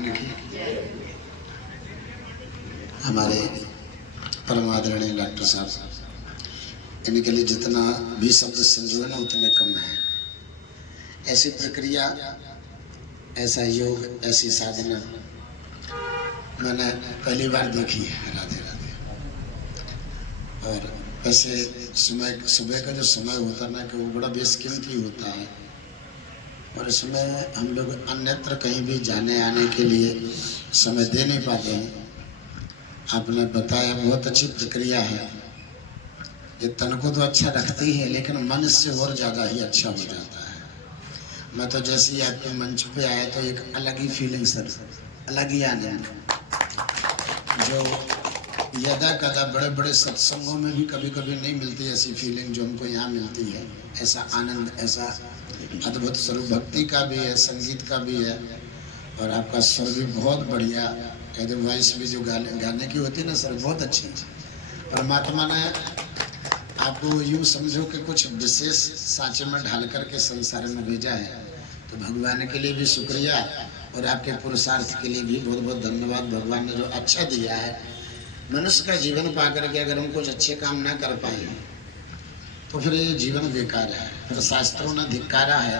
भगवान की। हमारे परम आदरणीय डॉक्टर साहब, इनके लिए जितना भी शब्द संजो है ना उतने कम है। ऐसी प्रक्रिया, ऐसा योग, ऐसी साधना मैंने पहली बार देखी है। राधे राधे। और वैसे सुबह का जो समय होता है ना कि वो बड़ा बेशकीमती होता है, और इसमें हम लोग अन्यत्र कहीं भी जाने आने के लिए समय दे नहीं पाते हैं। आपने बताया बहुत अच्छी प्रक्रिया है। ये तन को तो अच्छा रखती है, लेकिन मन से और ज़्यादा ही अच्छा हो जाता है। मैं तो जैसे ही आपके मंच पे आया तो एक अलग ही फीलिंग सर, अलग ही आनंद, जो यदा कदा बड़े बड़े सत्संगों में भी कभी कभी नहीं मिलती ऐसी फीलिंग जो हमको यहाँ मिलती है। ऐसा आनंद, ऐसा अद्भुत स्वरूप, भक्ति का भी है, संगीत का भी है, और आपका स्वर भी बहुत बढ़िया। कहते वॉइस भी जो गाने की होती है ना सर, बहुत अच्छी। परमात्मा ने आपको यूँ समझो कि कुछ विशेष सांचे में ढाल करके संसार में भेजा है। तो भगवान के लिए भी शुक्रिया, और आपके पुरुषार्थ के लिए भी बहुत बहुत धन्यवाद। भगवान ने जो अच्छा दिया है, मनुष्य का जीवन पा करके अगर हम कुछ अच्छे काम ना कर पाए तो फिर ये जीवन बेकार है। तो शास्त्रों ने धिक्कारा है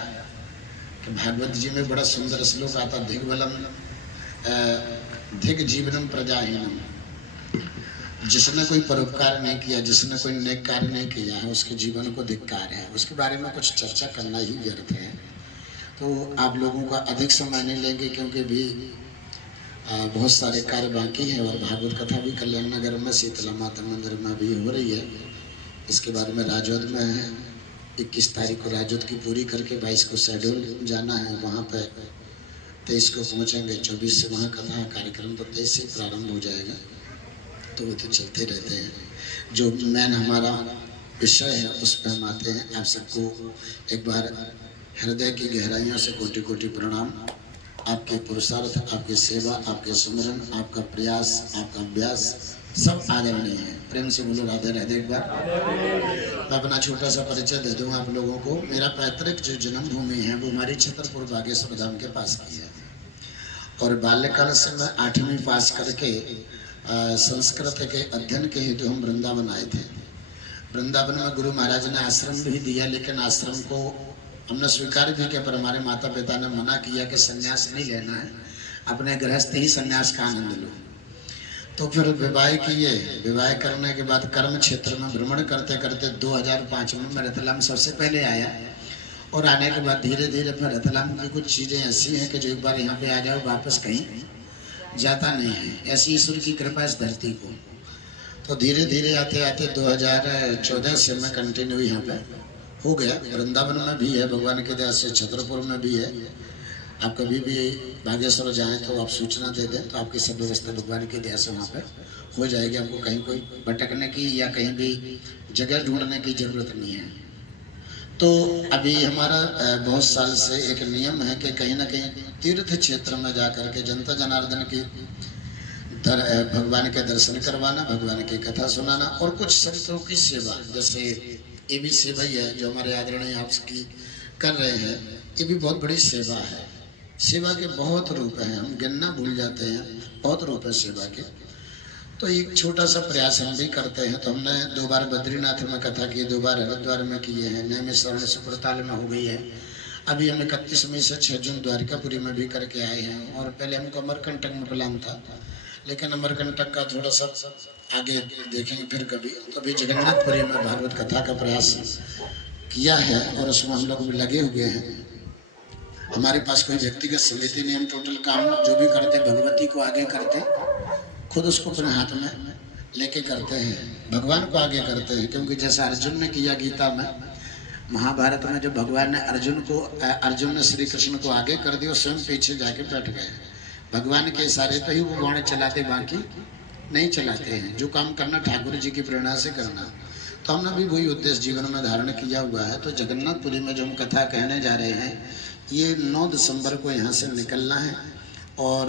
कि भागवत जी में बड़ा सुंदर श्लोक आता, दिग्बलम धिक जीवनम प्रजाहीनम। जिसने कोई परोपकार नहीं किया, जिसने कोई नेक कार्य नहीं किया है, उसके जीवन को धिक्कार है। उसके बारे में कुछ चर्चा करना ही व्यर्थ है। तो आप लोगों का अधिक समय नहीं लेंगे, क्योंकि भी बहुत सारे कार्य बाकी हैं, और भागवत कथा भी कल्याण नगर में शीतला माता मंदिर में भी हो रही है। इसके बारे में राजौद में है। 21 तारीख को राजौद की पूरी करके 22 को शेड्यूल जाना है। वहाँ पे 23 को पहुँचेंगे। 24 से वहाँ कथा कार्यक्रम तो 23 से प्रारंभ हो जाएगा। तो वो तो चलते रहते हैं। जो मेन हमारा विषय है उस पर हम आते हैं। आप सबको एक बार हृदय की गहराइयों से कोटि कोटि प्रणाम। आपके पुरुषार्थ, आपकी सेवा, आपके सुमिरन, आपका प्रयास, आपका अभ्यास सब आदरणीय है। प्रेम से बोलो राधे राधे। एक बार मैं अपना छोटा सा परिचय दे दूँ आप लोगों को। मेरा पैतृक जो जन्मभूमि है वो हमारी छतरपुर बागेश्वर धाम के पास की है, और बाल्यकाल से मैं 8वीं पास करके संस्कृत के अध्ययन के हेतु हम वृंदावन आए थे। वृंदावन में गुरु महाराज ने आश्रम भी दिया, लेकिन आश्रम को हमने स्वीकार भी किया, पर हमारे माता पिता ने मना किया कि संन्यास नहीं लेना है, अपने गृहस्थ ही संन्यास का आनंद लो। तो फिर विवाह किए। विवाह करने के बाद कर्म क्षेत्र में भ्रमण करते करते 2005 में मैं रतलाम सबसे पहले आया, और आने के बाद धीरे धीरे फिर रतलाम की कुछ चीज़ें ऐसी हैं कि जो एक बार यहाँ पे आ जाओ वापस कहीं जाता नहीं है। ऐसी ईश्वर की कृपा इस धरती को। तो धीरे धीरे आते आते 2014 से मैं कंटिन्यू यहाँ पे हो गया। वृंदावन में भी है भगवान के दया से, छतरपुर में भी है। आप कभी भी बागेश्वर जाएं तो आप सूचना दे दें तो आपकी सब व्यवस्था भगवान की दया से वहाँ पे हो जाएगी। आपको कहीं कोई भटकने की या कहीं भी जगह ढूंढने की जरूरत नहीं है। तो अभी हमारा बहुत साल से एक नियम है कि कहीं ना कहीं तीर्थ क्षेत्र में जा कर के जनता जनार्दन की भगवान के दर्शन करवाना, भगवान की कथा सुनाना, और कुछ संतों की सेवा। जैसे ये भी सेवा ही है जो हमारे आदरणीय आपकी कर रहे हैं। ये भी बहुत बड़ी सेवा है। सेवा के बहुत रूप हैं, हम गिनना भूल जाते हैं। बहुत रूप है सेवा के। तो एक छोटा सा प्रयास हम भी करते हैं। तो हमने 2 बार बद्रीनाथ में कथा की, 2 बार हरिद्वार में किए हैं, नैमिषारण्य सुब्रताल में हो गई है। अभी हम 31 मई से 6 जून द्वारिकापुरी में भी करके आए हैं। और पहले हमको अमरकंटक में प्लान था, लेकिन अमरकंटक का थोड़ा सा आगे देखेंगे फिर कभी। तो अभी जगन्नाथपुरी में भागवत कथा का प्रयास किया है, और उसमें हम लोग भी लगे हुए हैं। हमारे पास कोई व्यक्तिगत समिति नहीं, हम टोटल काम जो भी करते भगवती को आगे करते, खुद उसको अपने हाथ में लेके करते हैं, भगवान को आगे करते हैं। क्योंकि जैसा अर्जुन ने किया गीता में, महाभारत में, जब भगवान ने अर्जुन ने श्री कृष्ण को आगे कर दिया, स्वयं पीछे जाके बैठ गए। भगवान के इशारे पर ही वो बाण चलाते, बाकी नहीं चलाते हैं। जो काम करना ठाकुर जी की प्रेरणा से करना। तो हमने भी वही उद्देश्य जीवन में धारण किया हुआ है। तो जगन्नाथपुरी में जो हम कथा कहने जा रहे हैं, ये 9 दिसंबर को यहाँ से निकलना है, और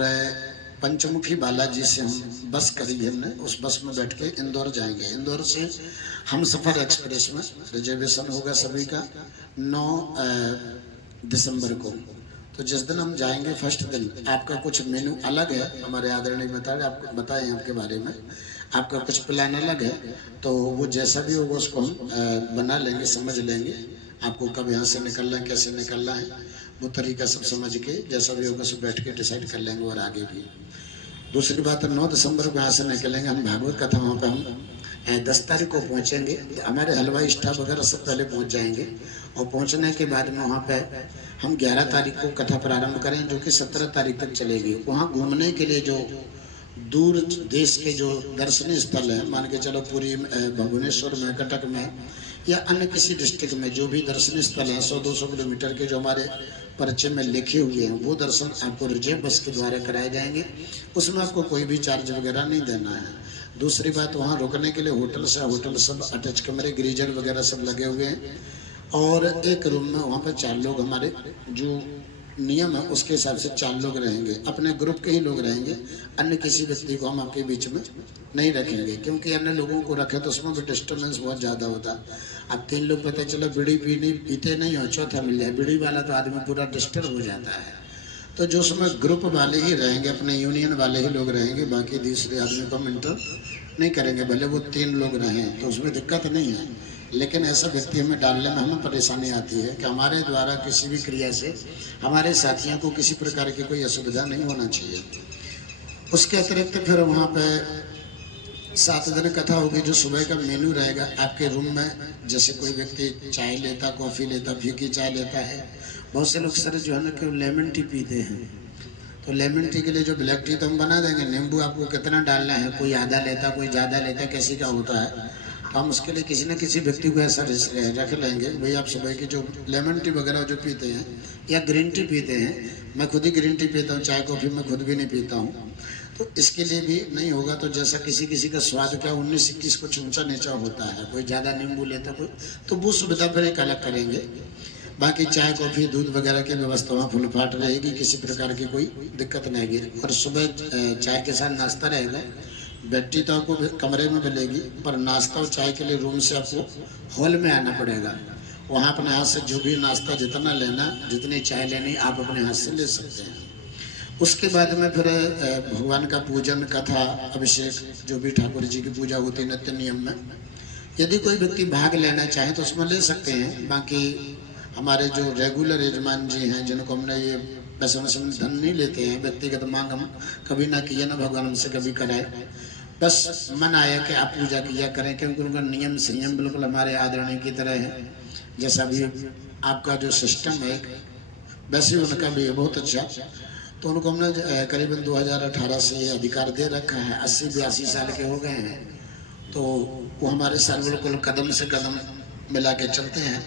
पंचमुखी बालाजी से हम बस करी हमने। उस बस में बैठ के इंदौर जाएंगे। इंदौर से हम सफ़र एक्सप्रेस में रिजर्वेशन होगा सभी का 9 दिसंबर को, तो जिस दिन हम जाएंगे फर्स्ट दिन आपका कुछ मेनू अलग है, हमारे आदरणीय बता रहे, आपको बताएं आपके बारे में, आपका कुछ प्लान अलग है। तो वो जैसा भी होगा उसको हम बना लेंगे, समझ लेंगे आपको कब यहाँ से निकलना है, कैसे निकलना है, वो तरीका सब समझ के जैसा भी होगा सब बैठ के डिसाइड कर लेंगे। और आगे भी दूसरी बात है 9 दिसंबर को यहाँ से निकलेंगे हम भागवत कथा, वहाँ पे हम 10 तारीख को पहुँचेंगे। हमारे हलवाई स्टाफ वगैरह सब पहले पहुँच जाएंगे और पहुँचने के बाद में वहाँ पे हम 11 तारीख को कथा प्रारंभ करें जो कि 17 तारीख तक चलेगी। वहाँ घूमने के लिए जो दूर देश के जो दर्शनीय स्थल है, मान के चलो पूरी भुवनेश्वर में, कटक में या अन्य किसी डिस्ट्रिक्ट में जो भी दर्शनीय स्थल है 100-200 किलोमीटर के जो हमारे परिचय में लिखे हुए हैं, वो दर्शन आपको रिजर्व बस के द्वारा कराए जाएंगे। उसमें आपको कोई भी चार्ज वगैरह नहीं देना है। दूसरी बात, वहाँ रुकने के लिए होटल सब अटैच कमरे, गीजर वगैरह सब लगे हुए हैं और एक रूम में वहाँ पर 4 लोग, हमारे जो नियम है उसके हिसाब से 4 लोग रहेंगे, अपने ग्रुप के ही लोग रहेंगे। अन्य किसी व्यक्ति को हम आपके बीच में नहीं रखेंगे, क्योंकि अन्य लोगों को रखे तो उसमें भी डिस्टर्बेंस बहुत ज़्यादा होता। अब 3 लोग पता चला बीड़ी पीते नहीं हो, चौथा मिल जाए बीड़ी वाला तो आदमी पूरा डिस्टर्ब हो जाता है। तो जो उसमें ग्रुप वाले ही रहेंगे, अपने यूनियन वाले ही लोग रहेंगे, बाकी दूसरे आदमी को हम इंटर नहीं करेंगे। भले वो 3 लोग रहें तो उसमें दिक्कत नहीं है, लेकिन ऐसा व्यक्ति हमें डालने में हमें परेशानी आती है कि हमारे द्वारा किसी भी क्रिया से हमारे साथियों को किसी प्रकार की कोई असुविधा नहीं होना चाहिए। उसके अतिरिक्त फिर वहाँ पे 7 दिन कथा होगी। जो सुबह का मेनू रहेगा आपके रूम में, जैसे कोई व्यक्ति चाय लेता, कॉफ़ी लेता, फीकी चाय लेता है, बहुत से लोग सर जो है ना कि लेमन टी पीते हैं, तो लेमन टी के लिए जो ब्लैक टी तो हम बना देंगे। नींबू आपको कितना डालना है, कोई आधा लेता, कोई ज़्यादा लेता, कैसी का होता है, तो हम उसके लिए किसी न किसी व्यक्ति को ऐसा रख लेंगे। भाई आप सुबह की जो लेमन टी वगैरह जो पीते हैं या ग्रीन टी पीते हैं, मैं खुद ही ग्रीन टी पीता हूँ, चाय कॉफ़ी मैं खुद भी नहीं पीता हूँ, तो इसके लिए भी नहीं होगा। तो जैसा किसी का स्वाद क्या 19-21 कुछ ऊंचा नीचा होता है, कोई ज़्यादा नींबू लेता कोई, तो वो सुविधा फिर एक अलग करेंगे। बाकी चाय कॉफ़ी दूध वगैरह की व्यवस्था वहाँ फुल फाट रहेगी, किसी प्रकार की कोई दिक्कत नहीं आएगी। और सुबह चाय के साथ नाश्ता रहेगा। बैटरी तो आपको कमरे में मिलेगी, पर नाश्ता और चाय के लिए रूम से आपको हॉल में आना पड़ेगा। वहाँ अपने हाथ से जो भी नाश्ता जितना लेना, जितनी चाय लेनी, आप अपने हाथ से ले सकते हैं। उसके बाद में फिर भगवान का पूजन, कथा, अभिषेक, जो भी ठाकुर जी की पूजा होती है नित्य नियम में, यदि कोई व्यक्ति भाग लेना चाहे तो उसमें ले सकते हैं। बाकी हमारे जो रेगुलर यजमान जी हैं, जिनको हमने ये पैसे में धन नहीं लेते हैं, व्यक्तिगत मांग हम कभी ना किए, ना भगवान हमसे कभी कराए, बस मन आया कि आप पूजा किया करें, क्योंकि उनका नियम संयम बिल्कुल हमारे आदरणीय की तरह है। जैसा भी आपका जो सिस्टम है वैसे उनका भी है बहुत अच्छा। तो उनको हमने करीबन 2018 से ये अधिकार दे रखा है। 80-82 साल के हो गए हैं, तो वो हमारे साथ बिल्कुल कदम से कदम मिला के चलते हैं।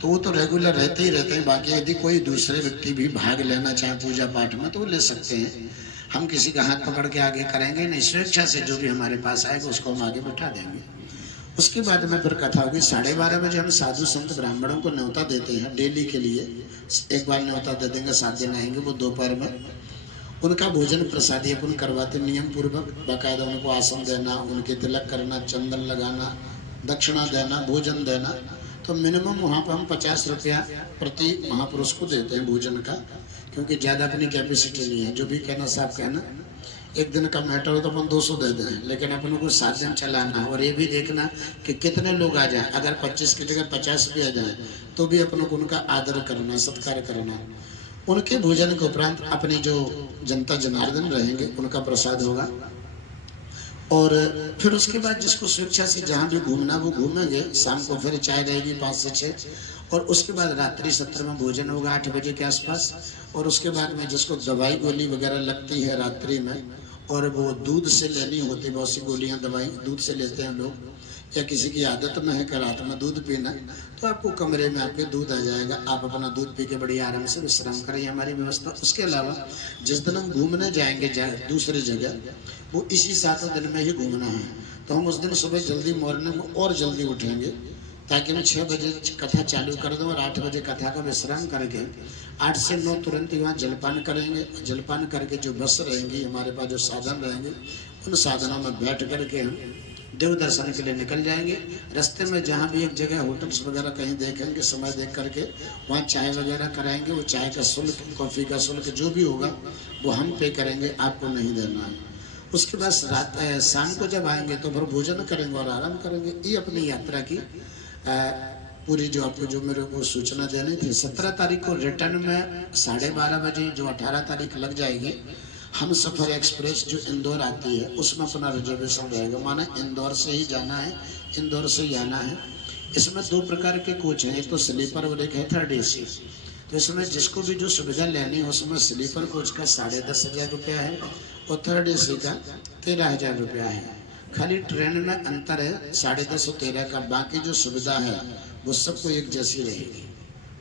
तो वो तो रेगुलर रहते ही रहते हैं। बाकी यदि कोई दूसरे व्यक्ति भी भाग लेना चाहे पूजा पाठ में तो वो ले सकते हैं। हम किसी का हाथ पकड़ के आगे करेंगे नहीं, स्वेच्छा से जो भी हमारे पास आएगा उसको हम आगे बैठा देंगे। उसके बाद में फिर कथा होगी 12:30 बजे। हम साधु संत ब्राह्मणों को न्योता देते हैं डेली के लिए, एक बार न्योता दे देंगे, 7 दिन आएंगे वो दोपहर में। उनका भोजन प्रसादी अपन करवाते नियम पूर्वक, बाकायदा उनको आसन देना, उनके तिलक करना, चंदन लगाना, दक्षिणा देना, भोजन देना। तो मिनिमम वहाँ पर हम 50 रुपया प्रति महापुरुष को देते हैं भोजन का, क्योंकि ज़्यादा अपनी कैपेसिटी नहीं है। जो भी कहना साहब कहना, एक दिन का मैटर हो तो अपन 200 दे दें, लेकिन अपन को 7 दिन चलाना। और ये भी देखना कि कितने लोग आ जाएं। अगर 25 की जगह 50 भी आ जाएं तो भी अपन को उनका आदर करना, सत्कार करना। उनके भोजन के उपरांत अपनी जो जनता जनार्दन रहेंगे उनका प्रसाद होगा। और फिर उसके बाद जिसको स्वेच्छा से जहाँ भी घूमना वो घूमेंगे। शाम को फिर चाय रहेगी 5 से 6, और उसके बाद रात्रि सत्र में भोजन होगा 8 बजे के आसपास। और उसके बाद में जिसको दवाई गोली वगैरह लगती है रात्रि में, और वो दूध से लेनी होती, बहुत सी गोलियां दवाई दूध से लेते हैं लोग, या किसी की आदत में है कि रात में दूध पीना, तो आपको कमरे में आपके दूध आ जाएगा। आप अपना दूध पी के बड़ी आराम से विश्राम करें, हमारी व्यवस्था। उसके अलावा जिस दिन हम घूमने जाएंगे दूसरी जगह, वो इसी 7 दिन में ही घूमना है। तो हम उस दिन सुबह जल्दी मॉर्निंग में और जल्दी उठेंगे, ताकि हम 6 बजे कथा चालू कर दें और 8 बजे कथा का विश्राम करके 8 से 9 तुरंत वहाँ जलपान करेंगे। जलपान करके जो बस रहेंगी, हमारे पास जो साधन रहेंगे, उन साधनों में बैठ करके हम देव दर्शन के लिए निकल जाएंगे। रास्ते में जहाँ भी एक जगह होटल्स वगैरह कहीं देखेंगे, समय देख करके वहाँ चाय वगैरह कराएंगे। वो चाय का शुल्क, कॉफ़ी का शुल्क जो भी होगा वो हम पे करेंगे, आपको नहीं देना है। उसके बाद शाम को जब आएंगे तो फिर भोजन करेंगे और आराम करेंगे। ये अपनी यात्रा की पूरी जो आपको जो मेरे को सूचना देनी थी। 17 तारीख को रिटर्न में 12:30 बजे जो 18 तारीख लग जाएगी, हम सफ़र एक्सप्रेस जो इंदौर आती है उसमें अपना रिजर्वेशन रहेगा। माना इंदौर से ही जाना है, इंदौर से ही आना है। इसमें 2 प्रकार के कोच हैं, एक तो स्लीपर और एक है थर्ड AC। तो इसमें जिसको भी जो सुविधा लेनी है उसमें स्लीपर कोच का 10,500 रुपया है और थर्ड AC का 13,000 रुपया है। खाली ट्रेन में अंतर है 10.5 और 13 का। बाकी जो सुविधा है वो सबको एक जैसी रहेगी,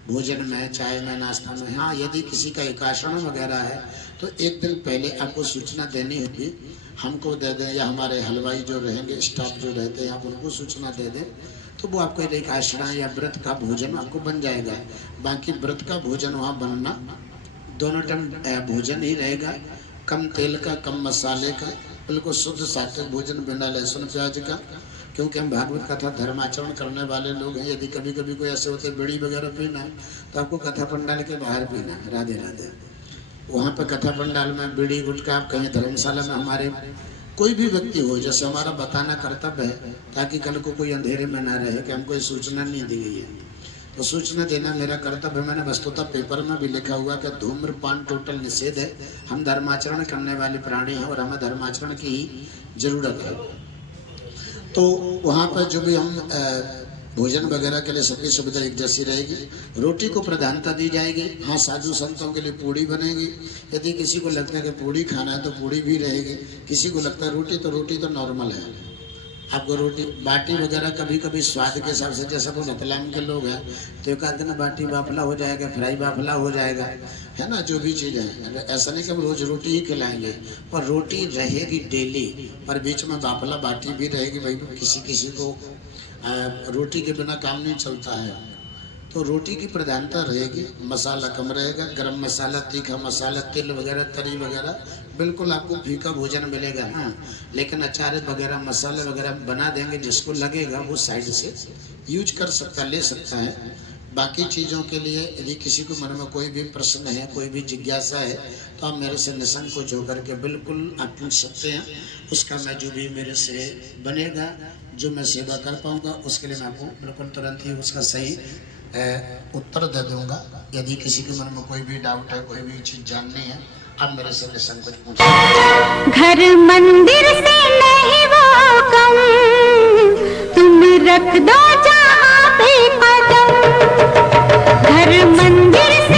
भोजन में, चाय में, नाश्ता में। हाँ, यदि किसी का एकाश्रण वगैरह है तो एक दिन पहले आपको सूचना देनी होगी, हमको दे दें या हमारे हलवाई जो रहेंगे, स्टाफ जो रहते हैं, आप उनको सूचना दे दें तो वो आपको एकाश्रण या व्रत का भोजन आपको बन जाएगा। बाकी व्रत का भोजन वहाँ बनना, दोनों टाइम भोजन ही रहेगा, कम तेल का, कम मसाले का, बिल्कुल शुद्ध सात्विक भोजन, बिना लहसुन प्याज का। क्योंकि हम भागवत कथा धर्माचरण करने वाले लोग हैं। यदि कभी कभी कोई ऐसे होते बीड़ी वगैरह पीना है तो आपको कथा पंडाल के बाहर पीना है। राधे राधे। वहाँ पर कथा पंडाल में बीड़ी गुटखा, आप कहीं धर्मशाला में हमारे कोई भी व्यक्ति हो, जैसे हमारा बताना कर्तव्य है ताकि कल को कोई अंधेरे में ना रहे कि हमको सूचना नहीं दी गई है, तो सूचना देना मेरा कर्तव्य है। मैंने वस्तुतः पेपर में भी लिखा हुआ कि धूम्रपान टोटल निषेध है। हम धर्माचरण करने वाले प्राणी हैं और हमें धर्माचरण की ही जरूरत है। तो वहाँ पर जो भी हम भोजन वगैरह के लिए सबकी सुविधा एक जैसी रहेगी। रोटी को प्रधानता दी जाएगी। हाँ, साधु संतों के लिए पूड़ी बनेगी। यदि किसी को लगता है कि पूड़ी खाना है तो पूड़ी भी रहेगी। किसी को लगता है रोटी, तो रोटी तो नॉर्मल है। आपको रोटी बाटी वगैरह कभी कभी स्वाद के हिसाब से, जैसा वो रतलाम के लोग हैं तो एक आध दिन बाटी बाफला हो जाएगा, फ्राई बाफला हो जाएगा, है ना, जो भी चीज़ है। ऐसा नहीं कि हम रोज़ रोटी ही खिलाएंगे, पर रोटी रहेगी डेली, पर बीच में बाफला बाटी भी रहेगी। भाई किसी किसी को रोटी के बिना काम नहीं चलता है, तो रोटी की प्रधानता रहेगी। मसाला कम रहेगा, गरम मसाला, तीखा मसाला, तिल वगैरह, तरी वगैरह, बिल्कुल आपको फीका भोजन मिलेगा। हाँ, लेकिन अचार वगैरह, मसाला वगैरह बना देंगे, जिसको लगेगा वो साइड से यूज कर सकता, ले सकता है। बाकी चीज़ों के लिए यदि किसी को मन में कोई भी प्रश्न है, कोई भी जिज्ञासा है, तो आप मेरे से निसंकोच होकर के बिल्कुल आप पूछ सकते हैं। उसका मैं जो भी मेरे से बनेगा, जो मैं सेवा कर पाऊँगा, उसके लिए मैं आपको बिल्कुल तुरंत ही उसका सही उत्तर दे दूंगा। यदि किसी के मन में कोई भी डाउट है, कोई भी चीज़ जाननी है, आप मेरे से निसंकोच पूछिए। घर मंदिर से नहीं वो कम, तुम रख दो जहाँ पे कदम। घर मंदिर से